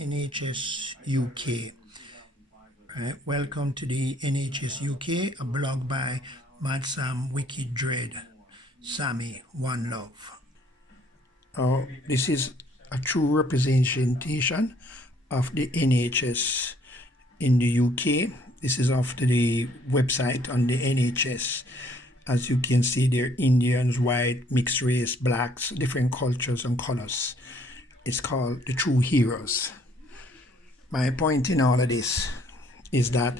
NHS UK. Right. Welcome to the NHS UK, a blog by Mad Sam, Wicked Dread, Sammy, One Love. This is a true representation of the NHS in the UK. This is off the website on the NHS. As you can see, there are Indians, white, mixed race, blacks, different cultures and colors. It's called The True Heroes. My point in all of this is that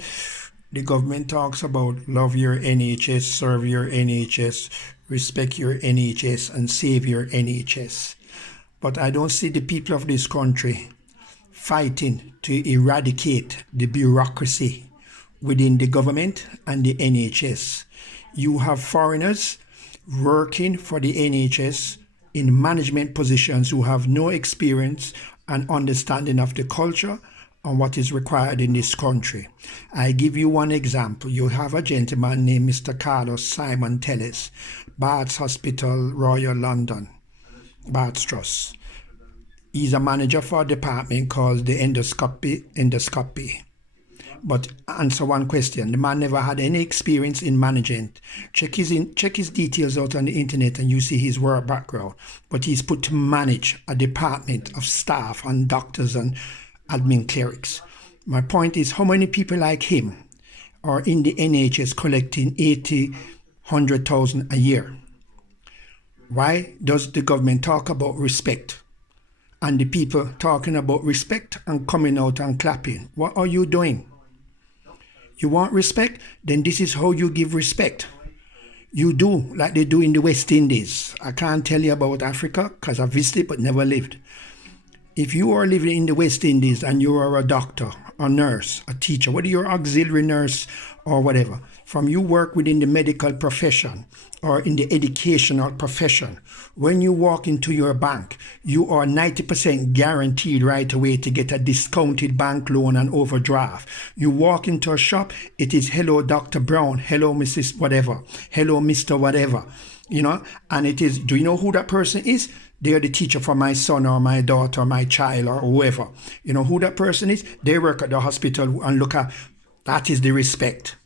the government talks about love your NHS, serve your NHS, respect your NHS, and save your NHS. But I don't see the people of this country fighting to eradicate the bureaucracy within the government and the NHS. You have foreigners working for the NHS in management positions who have no experience and understanding of the culture and what is required in this country. I give you one example. You have a gentleman named Mr. Carlos Simon Telles, Barts Hospital, Royal London, Barts Trust. He's a manager for a department called the endoscopy. But answer one question. The man never had any experience in management. Check his details out on the internet and you see his work background. But he's put to manage a department of staff and doctors and admin clerics. My point is, how many people like him are in the NHS collecting 80, 100,000 a year? Why does the government talk about respect? And the people talking about respect and coming out and clapping. What are you doing? You want respect? Then this is how you give respect. You do like they do in the West Indies. I can't tell you about Africa because I visited but never lived. If you are living in the West Indies and you are a doctor, a nurse, a teacher, whether you're auxiliary nurse or whatever, from you work within the medical profession or in the educational profession, when you walk into your bank, you are 90% guaranteed right away to get a discounted bank loan and overdraft. You walk into a shop, it is hello Dr. Brown, hello Mrs. whatever, hello Mr. whatever, and it is, do you know who that person is? They're the teacher for my son or my daughter or my child or whoever. You know who that person is? They work at the hospital and look at, that is the respect.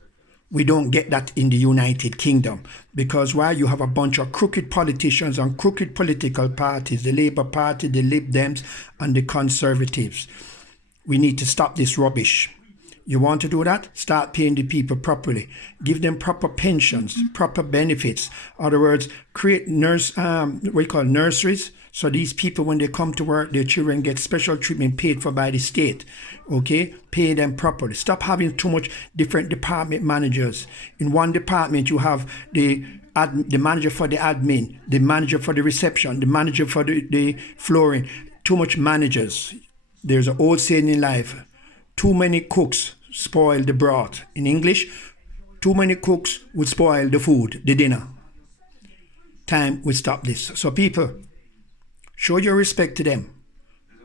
We don't get that in the United Kingdom because why? You have a bunch of crooked politicians and crooked political parties, the Labour Party, the Lib Dems and the Conservatives. We need to stop this rubbish. You want to do that? Start paying the people properly. Give them proper pensions, proper benefits. In other words, create nurseries. So these people, when they come to work, their children get special treatment paid for by the state. Okay? Pay them properly. Stop having too much different department managers. In one department, you have the manager for the admin, the manager for the reception, the manager for the flooring. Too much managers. There's an old saying in life. Too many cooks spoil the broth. In English, too many cooks would spoil the food, the dinner. Time we stop this. So people, show your respect to them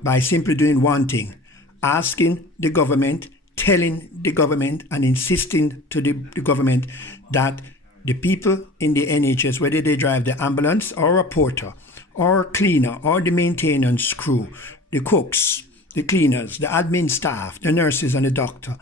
by simply doing one thing. Asking the government, telling the government and insisting to the government that the people in the NHS, whether they drive the ambulance or a porter or a cleaner or the maintenance crew, the cooks, the cleaners, the admin staff, the nurses and the doctor.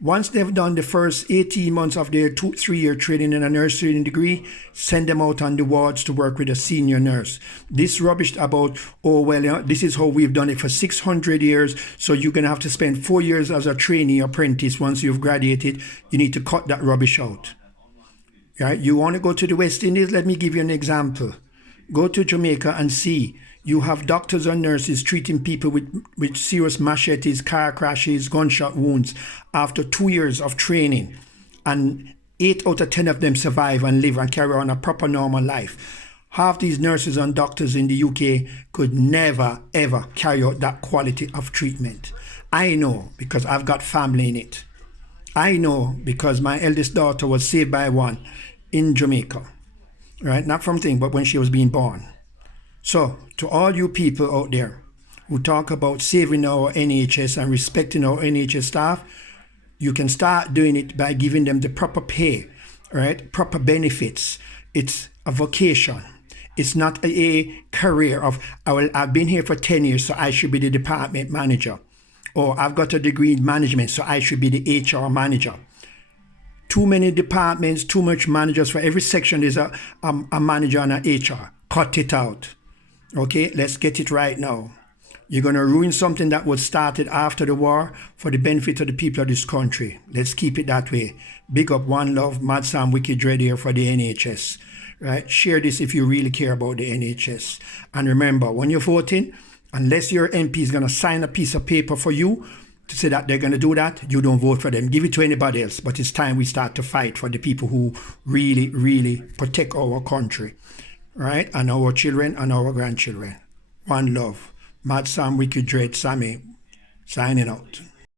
Once they've done the first 18 months of their 2-3-year training in a nursing degree, send them out on the wards to work with a senior nurse. This rubbish about, this is how we've done it for 600 years, so you're going to have to spend 4 years as a trainee apprentice once you've graduated. You need to cut that rubbish out. Right? You want to go to the West Indies? Let me give you an example. Go to Jamaica and see. You have doctors and nurses treating people with serious machetes, car crashes, gunshot wounds after 2 years of training. And 8 out of 10 of them survive and live and carry on a proper normal life. Half these nurses and doctors in the UK could never, ever carry out that quality of treatment. I know because I've got family in it. I know because my eldest daughter was saved by one in Jamaica. Right? Not from thing, but when she was being born. So, to all you people out there who talk about saving our NHS and respecting our NHS staff, you can start doing it by giving them the proper pay, right? Proper benefits. It's a vocation. It's not a career of, I've been here for 10 years, so I should be the department manager. or I've got a degree in management, so I should be the HR manager. Too many departments, too much managers. For every section, there's a manager and an HR. Cut it out. Okay, let's get it right now. You're going to ruin something that was started after the war for the benefit of the people of this country. Let's keep it that way. Big up, one love, Mad Sam, Wicked Dread here for the NHS. Right? Share this if you really care about the NHS. And remember, when you're voting, unless your MP is going to sign a piece of paper for you to say that they're going to do that, you don't vote for them. Give it to anybody else. But it's time we start to fight for the people who really, really protect our country, right? And our children and our grandchildren. One love. Mad Sam, Wicked Dread, Sammy, signing out.